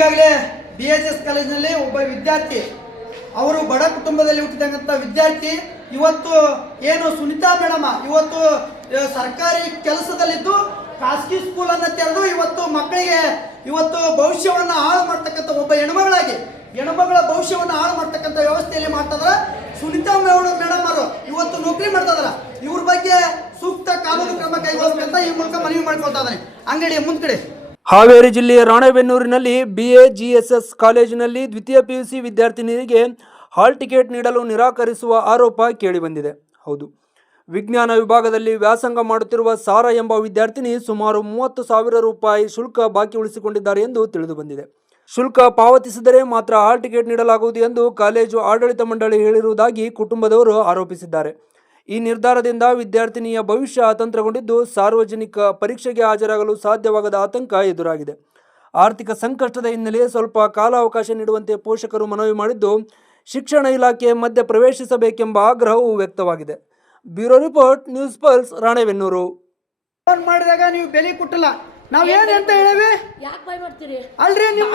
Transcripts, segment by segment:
ಈಗಾಗಲೇ BHS ಕಾಲೇಜಿನಲ್ಲಿ ಒಬ್ಬ ವಿದ್ಯಾರ್ಥಿ ಅವರು ಬಡ ಕುಟುಂಬದಲ್ಲಿ ಹುಟ್ಟಿದಂತ ವಿದ್ಯಾರ್ಥಿ ಇವತ್ತು ಏನು ಸುನಿತಾ ಮೇಡಮ್ ಇವತ್ತು ಸರ್ಕಾರಿ ಕೆಲಸದಲ್ಲಿದ್ದು ಖಾಸಗಿ ಸ್ಕೂಲ್ ಅನ್ನು ತೆರೆದು ಇವತ್ತು ಮಕ್ಕಳಿಗೆ ಇವತ್ತು ಭವಿಷ್ಯವನ್ನು ಹಾಳು ಮಾಡ್ತಕ್ಕಂಥ ಒಬ್ಬ ಹೆಣ್ಮಗಳ ಭವಿಷ್ಯವನ್ನು ಹಾಳು ಮಾಡ್ತಕ್ಕಂಥ ವ್ಯವಸ್ಥೆಯಲ್ಲಿ ಮಾಡ್ತಾಯಿದ್ದಾರೆ. ಸುನಿತಾ ಮೇಡಮ್ ಅವರು ಇವತ್ತು ನೌಕರಿ ಮಾಡ್ತಾಯಿದ್ದಾರೆ. ಇವ್ರ ಬಗ್ಗೆ ಸೂಕ್ತ ಕಾನೂನು ಕ್ರಮ ಕೈಗೊಳ್ಳಬೇಕಂತ ಈ ಮೂಲಕ ಮನವಿ ಮಾಡ್ಕೊಳ್ತಾ ಇದ್ದಾನೆ. ಅಂಗಡಿಯ ಮುಂದ್ಗಡೆ ಹಾವೇರಿ ಜಿಲ್ಲೆಯ ರಾಣೆಬೆನ್ನೂರಿನಲ್ಲಿ BAGSS ಕಾಲೇಜಿನಲ್ಲಿ ದ್ವಿತೀಯ PUC ವಿದ್ಯಾರ್ಥಿನಿಯರಿಗೆ ಹಾಲ್ ಟಿಕೆಟ್ ನೀಡಲು ನಿರಾಕರಿಸುವ ಆರೋಪ ಕೇಳಿಬಂದಿದೆ. ಹೌದು, ವಿಜ್ಞಾನ ವಿಭಾಗದಲ್ಲಿ ವ್ಯಾಸಂಗ ಮಾಡುತ್ತಿರುವ ಸಾರಾ ಎಂಬ ವಿದ್ಯಾರ್ಥಿನಿ ಸುಮಾರು 30,000 ರೂಪಾಯಿ ಶುಲ್ಕ ಬಾಕಿ ಉಳಿಸಿಕೊಂಡಿದ್ದಾರೆ ಎಂದು ತಿಳಿದುಬಂದಿದೆ. ಶುಲ್ಕ ಪಾವತಿಸಿದರೆ ಮಾತ್ರ ಹಾಲ್ ಟಿಕೆಟ್ ನೀಡಲಾಗುವುದು ಎಂದು ಕಾಲೇಜು ಆಡಳಿತ ಮಂಡಳಿ ಹೇಳಿರುವುದಾಗಿ ಕುಟುಂಬದವರು ಆರೋಪಿಸಿದ್ದಾರೆ. ಈ ನಿರ್ಧಾರದಿಂದ ವಿದ್ಯಾರ್ಥಿನಿಯ ಭವಿಷ್ಯ ಅತಂತ್ರಗೊಂಡಿದ್ದು ಸಾರ್ವಜನಿಕ ಪರೀಕ್ಷೆಗೆ ಹಾಜರಾಗಲು ಸಾಧ್ಯವಾಗದ ಆತಂಕ ಎದುರಾಗಿದೆ. ಆರ್ಥಿಕ ಸಂಕಷ್ಟದ ಹಿನ್ನೆಲೆ ಸ್ವಲ್ಪ ಕಾಲಾವಕಾಶ ನೀಡುವಂತೆ ಪೋಷಕರು ಮನವಿ ಮಾಡಿದ್ದು, ಶಿಕ್ಷಣ ಇಲಾಖೆ ಮಧ್ಯ ಪ್ರವೇಶಿಸಬೇಕೆಂಬ ಆಗ್ರಹವೂ ವ್ಯಕ್ತವಾಗಿದೆ. Bureau report, news pulse, Ranebennur. Phone ಮಾಡಿದಾಗ ನೀವು ಬೆಲೆ ಕೊಟ್ಟಿಲ್ಲ, ನಾವು ಏನು ಅಂತ ಹೇಳವಿ? ಯಾಕೆ ಬಾಯ್ ಮಾಡ್ತೀರಿ? ಅಲ್ರಿ ನಿಮ್ಮ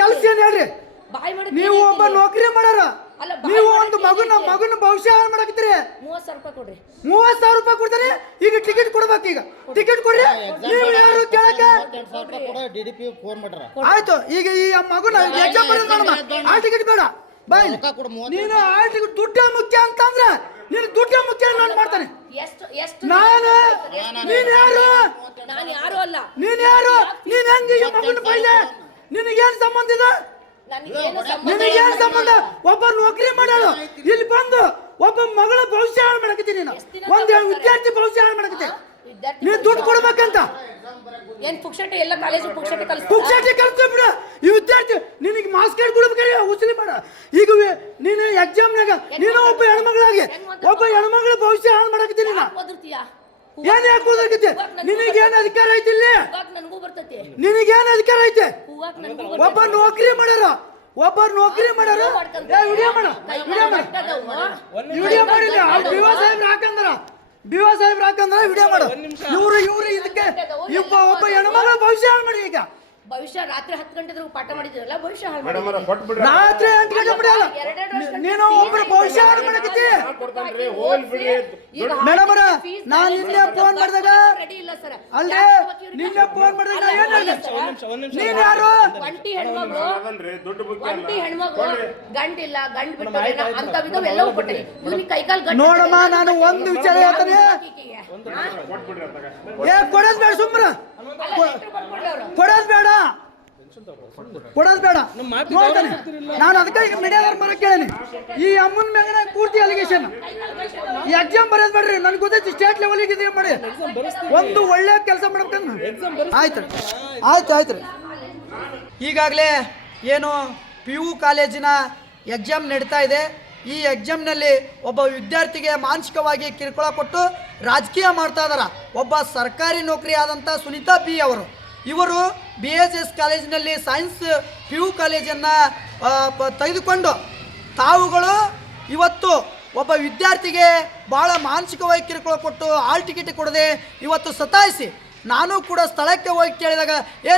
ಕೆಲಸ ಏನು ಹೇಳ್ರಿ? ನೀವು ಒಬ್ಬ ನೌಕರಿ ಮಾಡಾರ, ನೀವು ಒಂದು ಮಗನ ಭವಿಷ್ಯ ಹಾಳು ಮಾಡಕತ್ತೀರಿ. 30,000 ರೂಪಾಯಿ ಕೊಡ್ರಿ. 30,000 ರೂಪಾಯಿ ಕೊಡ್ತಾರೆ. ಈಗ ಟಿಕೆಟ್ ಕೊಡ್ಬೇಕು. ಈಗ ಟಿಕೆಟ್ ಕೊಡ್ರಿ. ನೀವು ಯಾರು ಕೇಳಕ? ಆಯ್ತು, ಈಗ ಈ ಮಗನ ಎಕ್ಸಾಮ್ ಬರೋದು ನೋಡಮ್ಮ, ಆ ಟಿಕೆಟ್ ಬೇಡ ಬಾಯ್. ನೀನು ಆ ಟಿಕೆಟ್ ದುಡ್ಡ ಮುಖ್ಯ ಅಂತಂದ್ರೆ ನೀನು ದುಡ್ಡ ಮುಖ್ಯ ನಾನು ಮಾಡ್ತಾನೆ. ನಾನು ನೀನು ಯಾರು? ನಾನು ಯಾರು ಅಲ್ಲ. ನೀನು ಯಾರು? ನೀನು ಹೆಂಗೆ ಈ ಮಗನ ಬೈಲೆ? ನಿನಗೇನು ಸಂಬಂಧ ಇದೆ? ನಿನಗೇನು ಸಂಬಂಧ? ಒಬ್ಬ ನೌಕರಿ ಮಾಡೋಳು ಇಲ್ಲಿ ಬಂದು ಒಬ್ಬ ಮಗಳ ಭವಿಷ್ಯ ಹಾಳು ಮಾಡಕತ್ತೀನಿ. ನೀನು ಒಂದು ವಿದ್ಯಾರ್ಥಿ ಭವಿಷ್ಯ ಹಾಳು ಮಾಡಕತ್ತಿ. ನೀನು ದುಡ್ಡು ಕೊಡ್ಬೇಕಂತ ಏನ್ ಪುಕ್ಷಟೆ ಎಲ್ಲ ಕಾಲೇಜು ಪುಕ್ಷಟೆ ಕಲ್ತು ಬಿಡ. ಈ ವಿದ್ಯಾರ್ಥಿ ನಿನಗೆ ಮಾಸ್ ಕಾರ್ಡ್ ಕೊಡ್ಬೇಕಾರೆ ಉಸಿಲಿ ಮಾಡ. ಈಗ ನೀನು ಎಕ್ಸಾಮ್ನಾಗ ನೀನು ಒಬ್ಬ ಹೆಣ್ಮಗಳಾಗಿ ಒಬ್ಬ ಹೆಣ್ಮಗಳ ಭವಿಷ್ಯ ಹಾಳು ಮಾಡಕತ್ತೀನಿ. ಏನ್ ಯಾಕೆ ಓದಕತ್ತಿ? ನಿನಗೇನು ಅಧಿಕಾರ ಐತಿ ಇಲ್ಲಿ? ನಿನಗೇನು ಅಧಿಕಾರ ಐತೆ? ಒಬ್ಬ ನೌಕರಿ ಮಾಡ್ಯಾರ ವಿಡಿಯೋ ಮಾಡಿಲ್ಲ. BO ಸಾಹೇಬ್ರ ಹಾಕಂದ್ರ ವಿಡಿಯೋ ಮಾಡು. ಇವ್ರು ಇದಕ್ಕೆ ಒಬ್ಬ ಹೆಣ್ಮಗಳ ಭವಿಷ್ಯ ಹಾಳು ಮಾಡಿ. ಈಗ ಭವಿಷ್ಯ ರಾತ್ರಿ 10 ಗಂಟೆ ಪಾಠ ಮಾಡಿದ್ರಲ್ಲ, ಭವಿಷ್ಯ ಹಾಳು ಮಾಡಿ. ರಾತ್ರಿ 8 ಗಂಟೆ ಮಾಡಿಲ್ಲ. ನೀನು ಒಬ್ಬರ ಭವಿಷ್ಯ ಹಾಳು ಮಾಡಕತ್ತಿ. ಮೇಡಮ್ ಅವರ ನಾನು ನಿನ್ನೆ ಫೋನ್ ಮಾಡಿದಾಗ ಅಲ್ಲೇ ನಿನ್ನೆ ಫೋನ್ ಮಾಡಿದಾಗ ಏನ್ ಹೇಳಿದೆ? ನೀನ್ ಯಾರು? ಒಂಟಿ ಹೆಣ್ಮಗಳು ಗಂಡಿಲ್ಲ, ಗಂಡ್ ಬಿಟ್ಟರೆ ಅಂತ ಎಲ್ಲವೂ ಕೊಟ್ಟೆ. ನಿಮಗೆ ಕೈಕಾಲು ಗಂಟು ನೋಡಮ್ಮ, ನಾನು ಒಂದು ವಿಚಾರ ಹೇಳ್ತೇನೆ. ಕೊಡೋದ್ ಬೇಡ, ಸುಮ್ರ ಕೊಡೋದ್ ಬೇಡ. ನೋಡ್ತಾನೆ ನಾನು ಅದಕ್ಕೆ ಮೀಡಿಯಾದವ್ರ ಮರ ಕೇಳೇನಿ. ಈ ಅಮ್ಮನ ಮ್ಯಾಗ ಪೂರ್ತಿ ಅಲಿಗೇಷನ್. ಎಕ್ಸಾಮ್ ಬರೋದ್ ಬೇಡ್ರಿ, ನನ್ಗೆ ಗೊತ್ತೈತಿ ಸ್ಟೇಟ್ ಲೆವೆಲ್ಗೆ ಇದೆ ಮಾಡಿ ಒಂದು ಒಳ್ಳೆ ಕೆಲಸ ಮಾಡ್ಬೇಕಂತ. ಆಯ್ತು. ಈಗಾಗಲೇ ಏನು PU ಕಾಲೇಜಿನ ಎಕ್ಸಾಮ್ ನಡೀತಾ ಇದೆ. ಈ ಎಕ್ಸಾಮ್ನಲ್ಲಿ ಒಬ್ಬ ವಿದ್ಯಾರ್ಥಿಗೆ ಮಾನಸಿಕವಾಗಿ ಕಿರುಕುಳ ಕೊಟ್ಟು ರಾಜಕೀಯ ಮಾಡ್ತಾ ಇದ್ದಾರೆ. ಒಬ್ಬ ಸರ್ಕಾರಿ ನೌಕರಿ ಆದಂಥ ಸುನಿತಾ B ಅವರು ಇವರು BHS ಕಾಲೇಜಿನಲ್ಲಿ ಸೈನ್ಸ್ PU ಕಾಲೇಜನ್ನು ತೆಗೆದುಕೊಂಡು ತಾವುಗಳು ಇವತ್ತು ಒಬ್ಬ ವಿದ್ಯಾರ್ಥಿಗೆ ಭಾಳ ಮಾನಸಿಕವಾಗಿ ಕಿರುಕುಳ ಕೊಟ್ಟು ಹಾಲ್ ಟಿಕೆಟ್ ಕೊಡದೆ ಇವತ್ತು ಸತಾಯಿಸಿ, ನಾನು ಕೂಡ ಸ್ಥಳಕ್ಕೆ ಹೋಗಿ ಕೇಳಿದಾಗ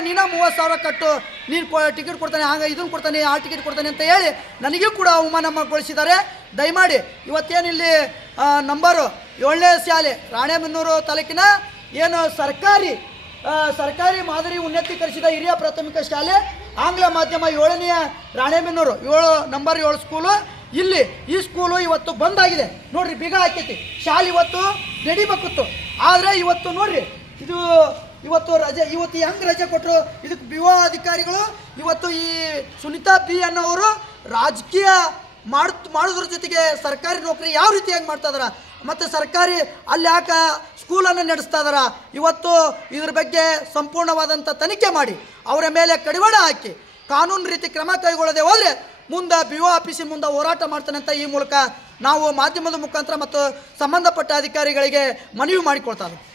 ನೀನು 30,000 ಕಟ್ಟು, ನೀನು ಟಿಕೆಟ್ ಕೊಡ್ತಾನೆ, ಹಾಗೆ ಇದನ್ನು ಕೊಡ್ತಾನೆ, ಹಾಲ್ ಟಿಕೆಟ್ ಕೊಡ್ತಾನೆ ಅಂತ ಹೇಳಿ ನನಗೂ ಕೂಡ ಅವಮಾನಗೊಳಿಸಿದ್ದಾರೆ. ದಯಮಾಡಿ ಇವತ್ತೇನಿಲ್ಲಿ ನಂಬರು 7ನೇ ಶಾಲೆ ರಾಣೆಬೆನ್ನೂರು ತಾಲೂಕಿನ ಏನು ಸರ್ಕಾರಿ ಮಾದರಿ ಉನ್ನತೀಕರಿಸಿದ ಹಿರಿಯ ಪ್ರಾಥಮಿಕ ಶಾಲೆ ಆಂಗ್ಲ ಮಾಧ್ಯಮ 7ನೇ ರಾಣೆಬೆನ್ನೂರು 7 ಸ್ಕೂಲು. ಇಲ್ಲಿ ಈ ಸ್ಕೂಲು ಇವತ್ತು ಬಂದಾಗಿದೆ ನೋಡ್ರಿ, ಬೀಗ ಹಾಕೈತಿ. ಶಾಲೆ ಇವತ್ತು ನಡಿಬೇಕಿತ್ತು, ಆದರೆ ಇವತ್ತು ನೋಡ್ರಿ ಇವತ್ತು ರಜೆ. ಇವತ್ತು ಹೆಂಗೆ ರಜೆ ಕೊಟ್ಟರು? ಇದಕ್ಕೆ BO ಅಧಿಕಾರಿಗಳು ಇವತ್ತು ಈ ಸುನಿತಾ B ಅನ್ನೋರು ರಾಜಕೀಯ ಮಾಡೋದ್ರ ಜೊತೆಗೆ ಸರ್ಕಾರಿ ನೌಕರಿ ಯಾವ ರೀತಿಯಾಗಿ ಮಾಡ್ತಾ ಇದಾರ, ಮತ್ತು ಸರ್ಕಾರಿ ಅಲ್ಲಿ ಯಾಕೆ ಸ್ಕೂಲನ್ನು ನಡೆಸ್ತಾ ಇದಾರ, ಇವತ್ತು ಇದ್ರ ಬಗ್ಗೆ ಸಂಪೂರ್ಣವಾದಂಥ ತನಿಖೆ ಮಾಡಿ ಅವರ ಮೇಲೆ ಕಡಿವಾಣ ಹಾಕಿ ಕಾನೂನು ರೀತಿ ಕ್ರಮ ಕೈಗೊಳ್ಳದೆ ಹೋದರೆ ಮುಂದೆ BO ಆಫೀಸಿನ ಮುಂದೆ ಹೋರಾಟ ಮಾಡ್ತಾನೆ ಅಂತ ಈ ಮೂಲಕ ನಾವು ಮಾಧ್ಯಮದ ಮುಖಾಂತರ ಮತ್ತು ಸಂಬಂಧಪಟ್ಟ ಅಧಿಕಾರಿಗಳಿಗೆ ಮನವಿ ಮಾಡಿಕೊಳ್ತಾ ಇದ್ದೀವಿ.